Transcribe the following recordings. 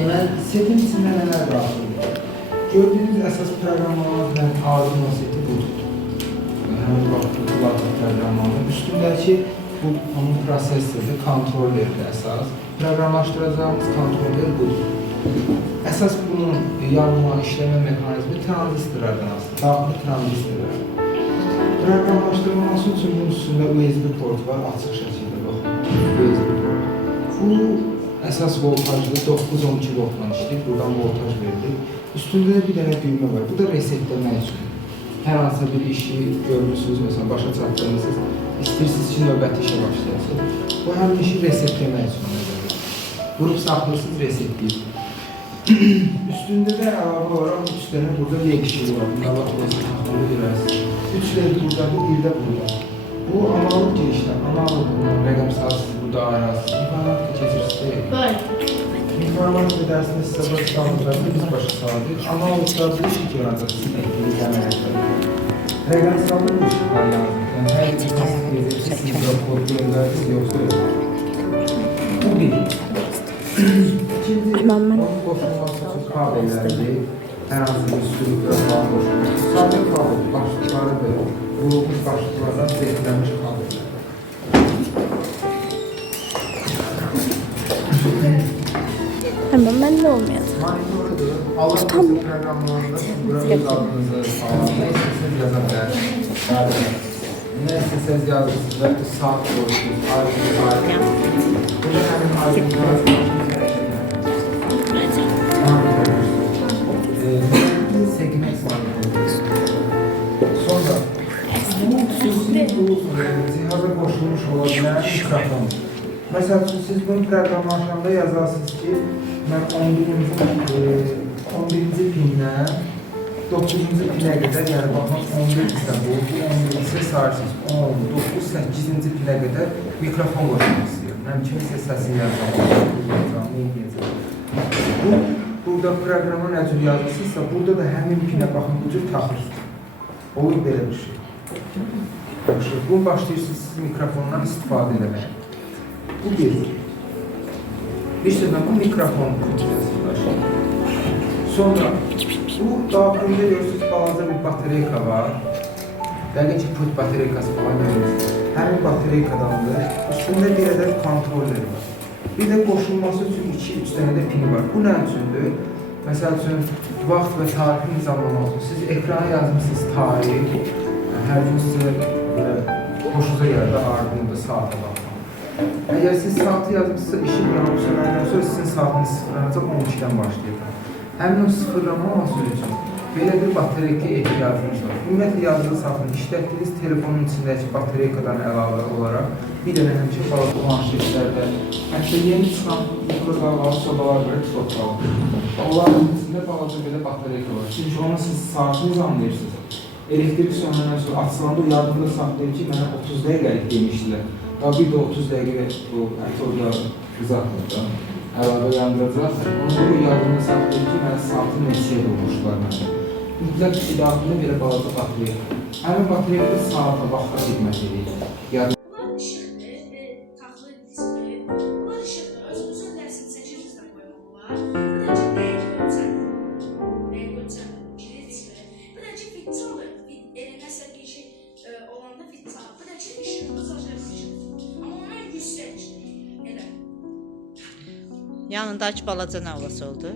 Deməli, setin içində nələr daxildir? Gördüyünüz əsas proqramlardan arduino seti budur. Həmin vaxt qulaqlı proqramlarının üstündəki bu onun prosessordur, kontrollerdir əsas. Proqramlaşdıracağımız kontroller budur. Əsas bunun yanma, işləmə mexanizmi tranzistorlardan asılıdır, daxili tranzistorlar. Proqramlaşdırılması üçün bunun üstündə USB port var, açıq şəkildə baxın. USB port. Bu əsas voltajlı 9-12 voltla işləyir, buradan voltaj verilir. Üstündə də bir dənə düymə var, bu da resetləmək üçün. Hər hansı bir işi görmürsünüz, məsələn, başa çatdırmışsınız, istəyirsiniz ki, növbəti işə başlayasınız. Bu həmin işi resetləmək üçün nəzərdir. Vurub saxlayırsınız, resetləyir. Üstündə də əlavə olaraq 3 dənə burada leg işi var. Buna baxılırsa taxılı görərsiniz. 3 leg buradadır, bir də burada. Bu analog girişlər, analog rəqəmsalsız burada arasız. İnformatika keçirsiniz. İnformatika dərsində sizə başlanmışlarında biz başa saldık. Analogda bu işi görəcəksiniz, etdiyiniz əməliyyatlar. Rəqəmsalda bu işlər yazılır. Yəni, hər bir tasdik siz də kod göndərdiniz, yoxsa yox. Bu bir. İkinci, onun qoşulması üçün kabellərdir. Hər hansı bir sürüklə falan qoşulması. Sadə kabel, başlıqları da vurulmuş başlıqlardan zeytlənmiş kabellər. Hemen ben de olmayalım. Monitörüdür. Allah'ın proqramlarında bura öz adınızı falan, nə istəsəniz yaza bilərsiniz. Nə istəsəniz yazırsınız və saat qoyursunuz, aydın. Burada həmin aydınlar segment monitörüdür. Sonra bu cihaza qoşulmuş ola bilən mikrofon. Məsəl üçün, siz bunu proqramlaşanda yazarsınız ki, mən 11-ci pindən 9-cu pinə qədər, yəni baxın 11 isə bu, 11 isə sayırsınız 10, 9, 8-ci pinə qədər mikrofon qoşulmaq istəyirəm. Həm kimsə səsini yazacağım, nə edəcəm. Burada proqrama nə cür yazırsınızsa, burada da həmin pinə baxın, bu cür taxırsınız. Olur belə bir şey. Bunu başlayırsınız siz mikrofondan istifadə eləməyə. Bu bir. Bir sözlə bu mikrofon funksiyası. Sonra bu daxilində görürsünüz balaca bir batareyka var. Dəqiq ki, put batareykası falan görürsünüz. Həmin batareykadandır. Üstündə bir ədəd kontroller var. Bir də qoşulması üçün 2-3 dənə də pini var. Bu nə üçündür? Məsəl üçün, vaxt və tarihi nizamlamaq üçün siz ekrana yazmışsınız tarih. Hər gün sizə xoşunuza gəldi, ardında saata baxın. Əgər siz saatı yazmışsınızsa, işin yanıb sönəndən sonra sizin saatınız sıfırlanacaq 12-dən başlayacaq. Həmin o sıfırlanmaması üçün belə bir batareyka ehtiyacınız var. Ümumiyyətlə, yazılı saatını işlətdiniz, telefonun içindəki batareykadan əlavə olaraq bir dənə həmişə balaca manşetlərdə, hətta yeni çıxan mikrodalğalı sobalar var, çox qalır. Onların içində balaca belə batareyka var. Çünki onu siz saatınız anlayırsınız. Elektrik sönəndən sonra açılanda yardımda saxlayın ki, mənə 30 dəqiqəlik demişdilər. Daha bir də 30 dəqiqə bu orada qızartmada əlavə yandıracaq. Onu da bu yardımda saxlayın ki, mənə saatın nesiyə durmuşlar mənə. Mütləq idarəsində belə balaca batareyka. Həmin batareyka saata, vaxta xidmət edir. Bunlar işıqdır, taxılı diskdir. Bunlar işıqdır, özümüzün dərsini çəkimiz də qoymaq olar. Bir də ki, dəqiq ölçəm, kilitdir. Bir də ki, fitçalı, nəsə bir şey olanda fitçalı. Bir də ki, işığımız acayip. Amma ona yüksək. Elə. Yanındakı balaca nə olası oldu?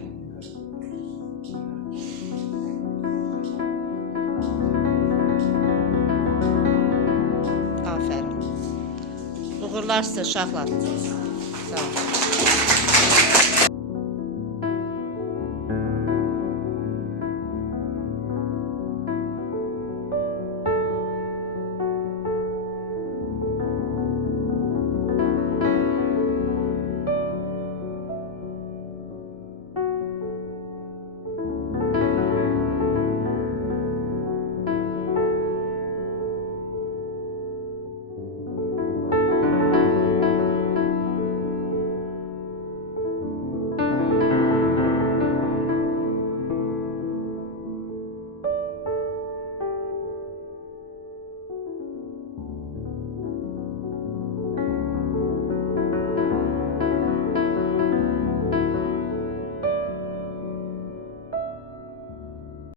Aferin. Uğurlar sizə uşaqlar. Sağ olun.